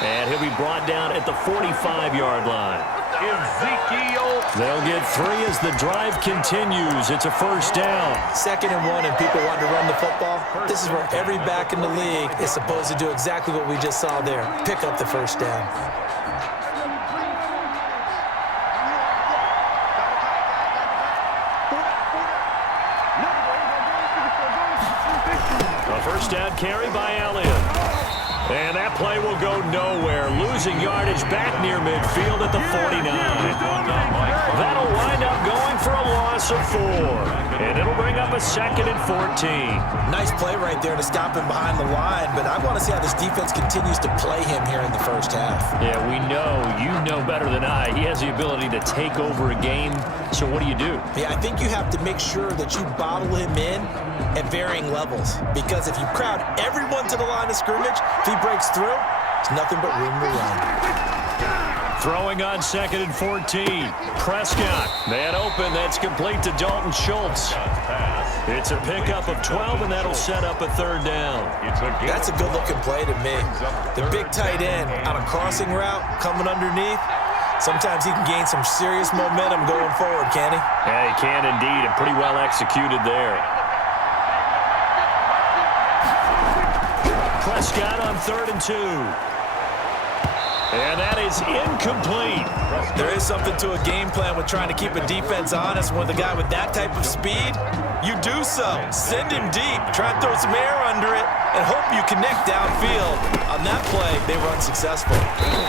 And he'll be brought down at the 45-yard line. They'll get 3 as the drive continues. It's a first down. 2nd and 1 and people want to run the football. This is where every back in the league is supposed to do exactly what we just saw there. Pick up the first down. A first down carry by Elliott. And that play will go nowhere. Losing yardage back near midfield at the 49. That'll wind up going for a loss of 4. And it'll bring up a 2nd and 14. Nice play right there to stop him behind the line, but I want to see how this defense continues to play him here in the first half. Yeah, we know. You know better than I. He has the ability to take over a game. So what do you do? Yeah, I think you have to make sure that you bottle him in at varying levels. Because if you crowd everyone to the line of scrimmage, if he breaks through, it's nothing but room to run. Throwing on 2nd and 14. Prescott. Man open. That's complete to Dalton Schultz. It's a pickup of 12, and that'll set up a 3rd down. That's a good-looking play to me. The big tight end on a crossing route coming underneath. Sometimes he can gain some serious momentum going forward, can he? Yeah, he can indeed, and pretty well executed there. Prescott on 3rd and 2. And that is incomplete. There is something to a game plan with trying to keep a defense honest. With a guy with that type of speed, you do so. Send him deep. Try and throw some air under it and hope you connect downfield. On that play, they were unsuccessful.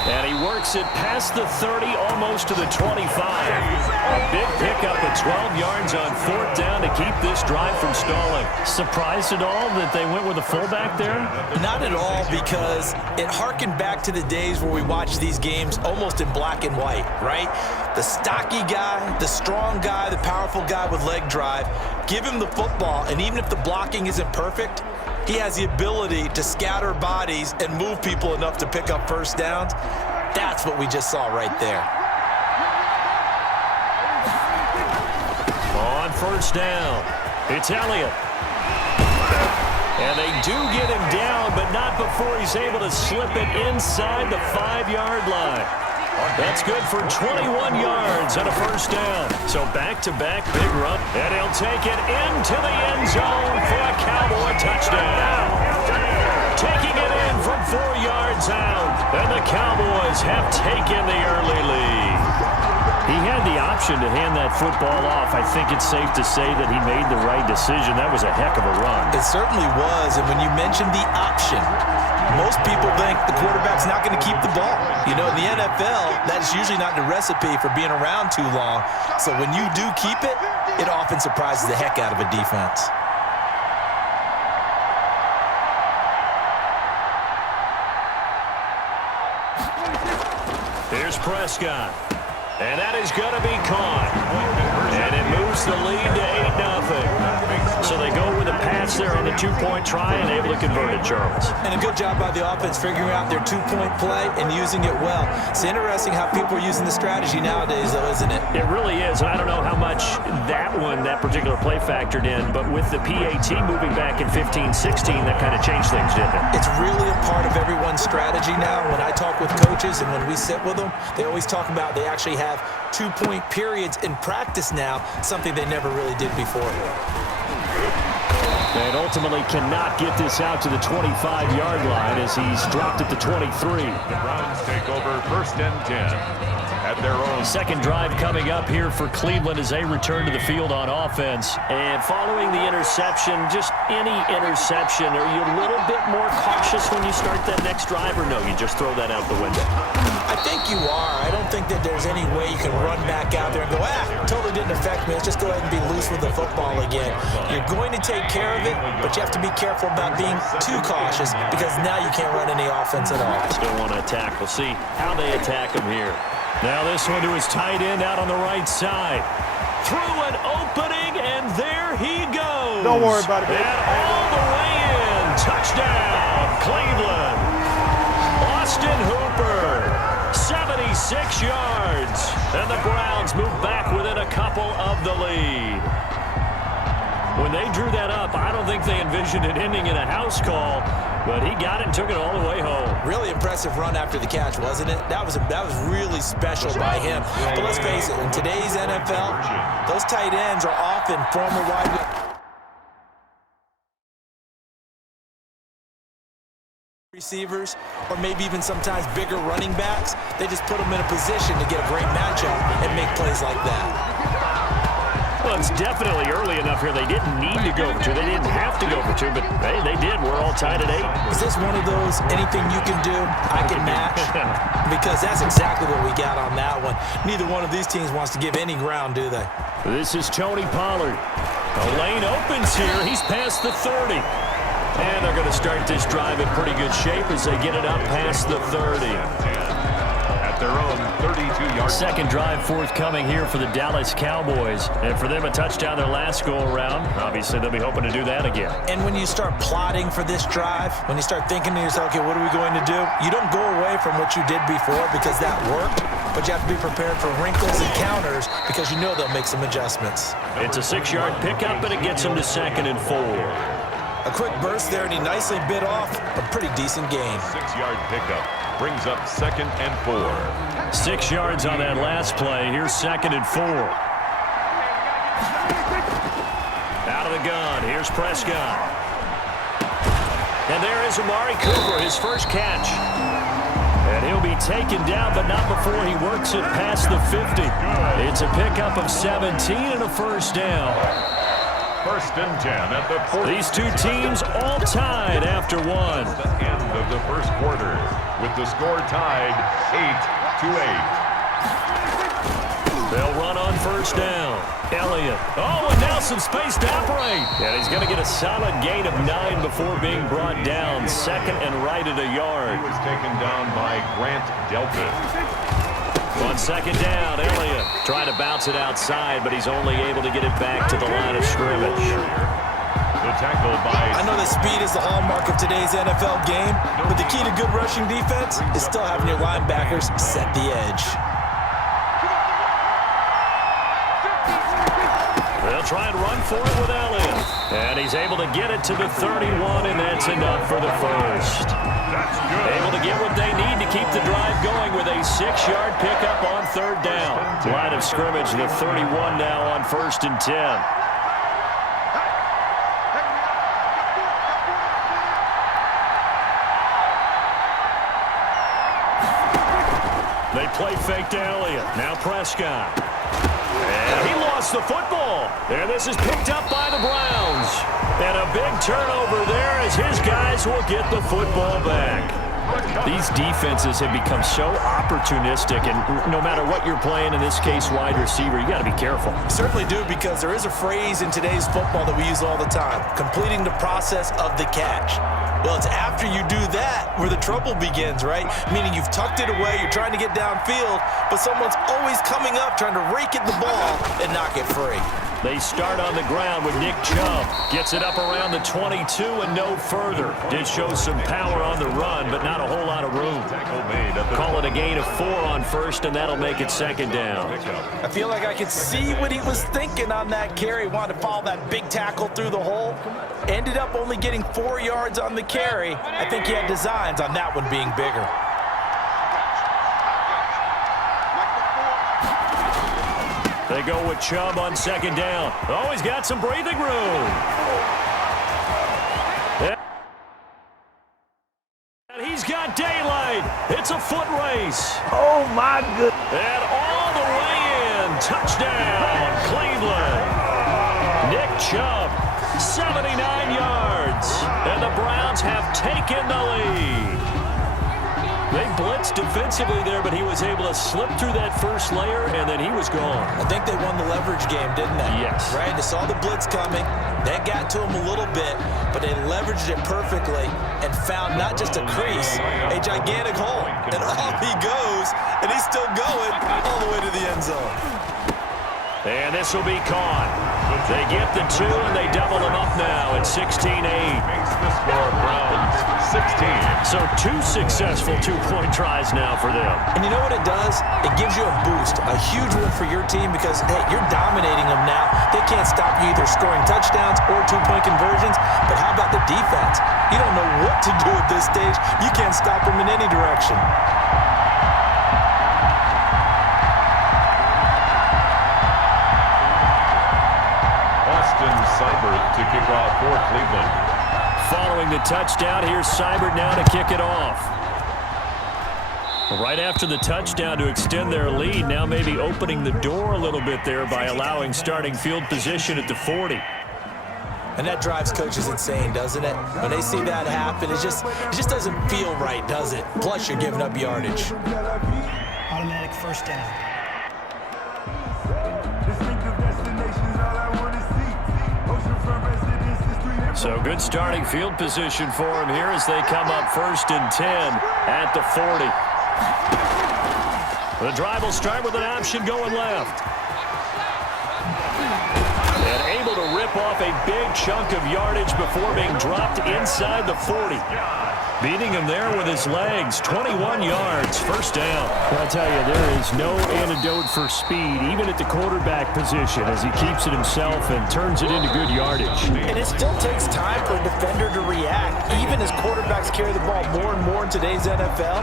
And he works it past the 30, almost to the 25. A big pickup of 12 yards on 4th down to keep this drive from stalling. Surprised at all that they went with a fullback there? Not at all, because it harkened back to the days where we watched these games almost in black and white, right? The stocky guy, the strong guy, the powerful guy with leg drive. Give him the football, and even if the blocking isn't perfect, he has the ability to scatter bodies and move people enough to pick up first downs. That's what we just saw right there. On 1st down, it's Elliott. And they do get him down, but not before he's able to slip it inside the 5-yard line. That's good for 21 yards and a first down. So back-to-back big run. And he'll take it into the end zone for a Cowboy touchdown. Taking it in from 4 yards out. And the Cowboys have taken the early lead. He had the option to hand that football off. I think it's safe to say that he made the right decision. That was a heck of a run. It certainly was. And when you mentioned the option, most people think the quarterback's not going to keep the ball. You know, in the NFL, that's usually not the recipe for being around too long. So when you do keep it, it often surprises the heck out of a defense. Here's Prescott. And that is going to be caught. And it moves the lead to 8-0. So they go with a pass there on the 2-point try and able to convert it, Charles. And a good job by the offense figuring out their 2-point play and using it well. It's interesting how people are using the strategy nowadays, though, isn't it? It really is. And I don't know how much that particular play factored in, but with the PAT moving back in 15-16, that kind of changed things, didn't it? It's really a part of everyone's strategy now. When I talk with coaches and when we sit with them, they always talk about they actually have 2-point periods in practice now, something they never really did before. And ultimately cannot get this out to the 25-yard line as he's dropped it to 23. The Browns take over 1st and 10. At their own. Second drive coming up here for Cleveland as they return to the field on offense. And following the interception, just any interception, are you a little bit more cautious when you start that next drive, or no, you just throw that out the window? I think you are. I don't think that there's any way you can run back out there and go, totally didn't affect me. Let's just go ahead and be loose with the football again. You're going to take care of it, but you have to be careful about being too cautious because now you can't run any offense at all. Still want to attack. We'll see how they attack him here. Now this one to his tight end out on the right side. Through an opening, and there he goes. Don't worry about it, baby. And all the way in. Touchdown, Cleveland. Austin Hooper, 76 yards. And the Browns move back within a couple of the lead. When they drew that up, I don't think they envisioned it ending in a house call, but he got it and took it all the way home. Really impressive run after the catch, wasn't it? That was really special by him. But let's face it, in today's NFL, those tight ends are often former wide receivers, or maybe even sometimes bigger running backs. They just put them in a position to get a great matchup and make plays like that. Well, it's definitely early enough here. They didn't need to go for two. They didn't have to go for two, but hey, they did. We're all tied at 8. Is this one of those anything you can do, I can match? Because that's exactly what we got on that one. Neither one of these teams wants to give any ground, do they? This is Tony Pollard. The lane opens here. He's past the 30. And they're going to start this drive in pretty good shape as they get it up past the 30. Their own 32-yard. Second drive forthcoming here for the Dallas Cowboys. And for them, a touchdown their last go-around. Obviously, they'll be hoping to do that again. And when you start plotting for this drive, when you start thinking to yourself, okay, what are we going to do? You don't go away from what you did before because that worked, but you have to be prepared for wrinkles and counters because you know they'll make some adjustments. It's a 6-yard pickup, and it gets them to 2nd and 4. A quick burst there, and he nicely bit off a pretty decent gain. 6-yard pickup brings up 2nd and 4. 6 yards on that last play. Here's 2nd and 4. Out of the gun. Here's Prescott. And there is Amari Cooper, his first catch. And he'll be taken down, but not before he works it past the 50. It's a pickup of 17 and a first down. 1st and 10 at the 40. These two teams all tied after one. The end of the first quarter with the score tied 8-8. They'll run on first down. Elliott. Oh, and now some space to operate. And he's going to get a solid gain of 9 before being brought down. 2nd and right at a yard. He was taken down by Grant Delpit. On 2nd down, Elliott trying to bounce it outside, but he's only able to get it back to the line of scrimmage. The tackle by... I know that speed is the hallmark of today's NFL game, but the key to good rushing defense is still having your linebackers set the edge. They'll try and run for it with Elliott. And he's able to get it to the 31, and that's enough for the first. Able to get what they need to keep the drive going with a 6-yard pickup on 3rd down. Line of scrimmage, the 31 now on 1st and 10. They play fake to Elliott. Now Prescott. And he lost the football. And this is picked up by the Browns. And a big turnover there as his guys will get the football back. These defenses have become so opportunistic, and no matter what you're playing, in this case wide receiver, you got to be careful. Certainly do, because there is a phrase in today's football that we use all the time, completing the process of the catch. Well, it's after you do that where the trouble begins, right? Meaning you've tucked it away, you're trying to get downfield, but someone's always coming up trying to rake at the ball and knock it free. They start on the ground with Nick Chubb. Gets it up around the 22 and no further. Did show some power on the run, but not a whole lot of room. Call it a gain of 4 on first, and that'll make it 2nd down. I feel like I could see what he was thinking on that carry. Wanted to follow that big tackle through the hole. Ended up only getting 4 yards on the carry. I think he had designs on that one being bigger. They go with Chubb on 2nd down. Oh, he's got some breathing room. And he's got daylight. It's a foot race. Oh, my goodness. And all the way in. Touchdown, Cleveland. Nick Chubb, 79 yards. And the Browns have taken the lead. They blitzed defensively there, but he was able to slip through that first layer, and then he was gone. I think they won the leverage game, didn't they? Yes. Right? They saw the blitz coming. That got to him a little bit, but they leveraged it perfectly and found not just a crease, a gigantic hole. And off he goes, and he's still going all the way to the end zone. And this will be caught. They get the 2, and they double them up now at 16-8. Makes the score Browns 16. So 2 successful two-point tries now for them. And you know what it does? It gives you a boost, a huge one for your team because, hey, you're dominating them now. They can't stop you either scoring touchdowns or two-point conversions. But how about the defense? You don't know what to do at this stage. You can't stop them in any direction. To kick off for Cleveland. Following the touchdown, here's Seibert now to kick it off. Right after the touchdown to extend their lead, now maybe opening the door a little bit there by allowing starting field position at the 40. And that drives coaches insane, doesn't it? When they see that happen, it just doesn't feel right, does it? Plus, you're giving up yardage. Automatic first down. So good starting field position for him here as they come up 1st and 10 at the 40. The drive will start with an option going left. And able to rip off a big chunk of yardage before being dropped inside the 40. Beating him there with his legs, 21 yards, first down. I'll tell you, there is no antidote for speed, even at the quarterback position, as he keeps it himself and turns it into good yardage. And it still takes time for a defender to react, even as quarterbacks carry the ball more and more in today's NFL.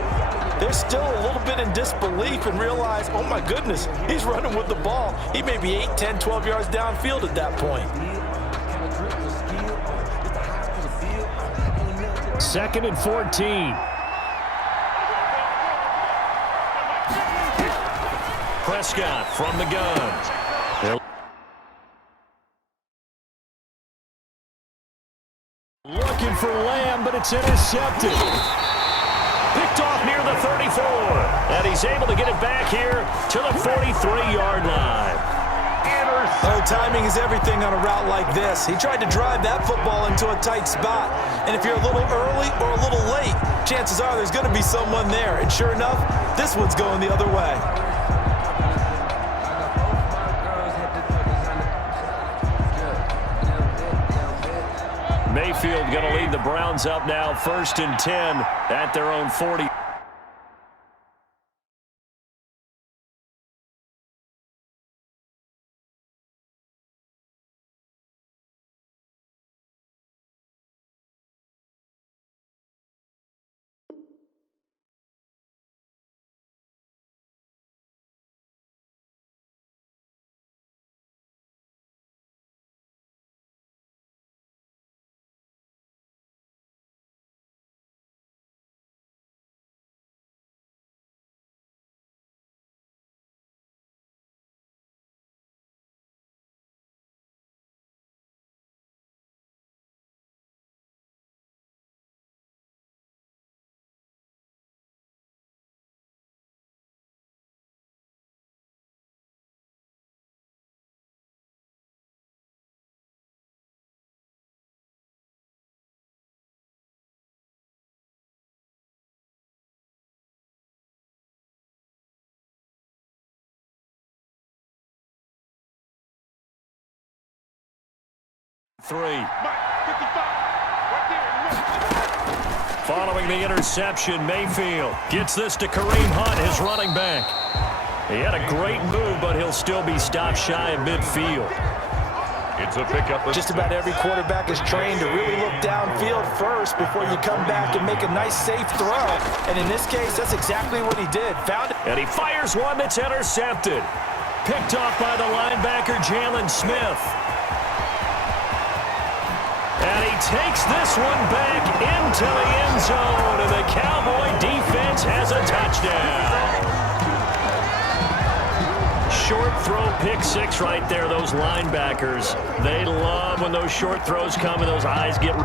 They're still a little bit in disbelief and realize, oh my goodness, he's running with the ball. He may be 8, 10, 12 yards downfield at that point. 2nd and 14. Prescott from the gun. Looking for Lamb, but it's intercepted. Picked off near the 34. And he's able to get it back here to the 43-yard line. Oh, timing is everything on a route like this. He tried to drive that football into a tight spot. And if you're a little early or a little late, chances are there's going to be someone there. And sure enough, this one's going the other way. Mayfield going to lead the Browns up now, 1st and 10 at their own 40. Following the interception, Mayfield gets this to Kareem Hunt, his running back. He had a great move, but he'll still be stopped shy of midfield. It's a pickup. Just about every quarterback is trained to really look downfield first before you come back and make a nice, safe throw. And in this case, that's exactly what he did. Found it. And he fires one that's intercepted. Picked off by the linebacker, Jalen Smith. And he takes this one back into the end zone, and the Cowboy defense has a touchdown. Short throw, pick six right there. Those linebackers, they love when those short throws come and those eyes get...